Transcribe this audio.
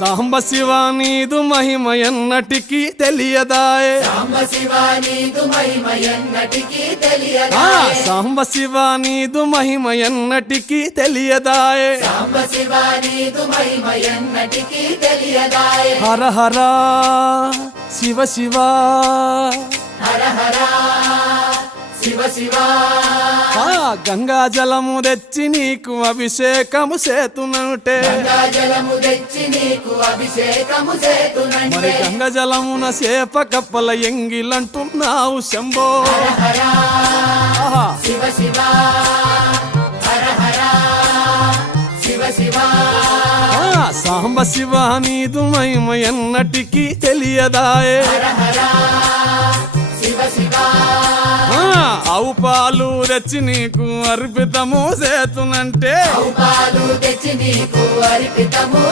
సాంబ శివ నీదు మహిమ ఎన్నటికీ తెలియదాయే సాంబ శివ నీదు మహిమ ఎన్నటికీ తెలియదాయే సాంబ శివ నీదు మహిమ ఎన్నటికీ తెలియదాయే సాంబ శివ నీదు మహిమ ఎన్నటికీ తెలియదాయే హర హర శివ శివ హర హర శివ శివ గంగా జలము తెచ్చి నీకు అభిషేకము చేతునంటే గంగా జలము తెచ్చి నీకు అభిషేకము మరి చేతునంటే గంగ జలమున చేప కప్పల ఎంగిలంటున్నావు శంభో హర హర ఆహా. శివ శివ హర హర శివ శివ సాంబ శివ నీదు మహిమ ఎన్నటికీ తెలియదాయే హర హర శివ శివ ఆవు పాలు తెచ్చి నీకు అర్పితము చేతునంటే పాలు తెచ్చి నీకు అర్పితము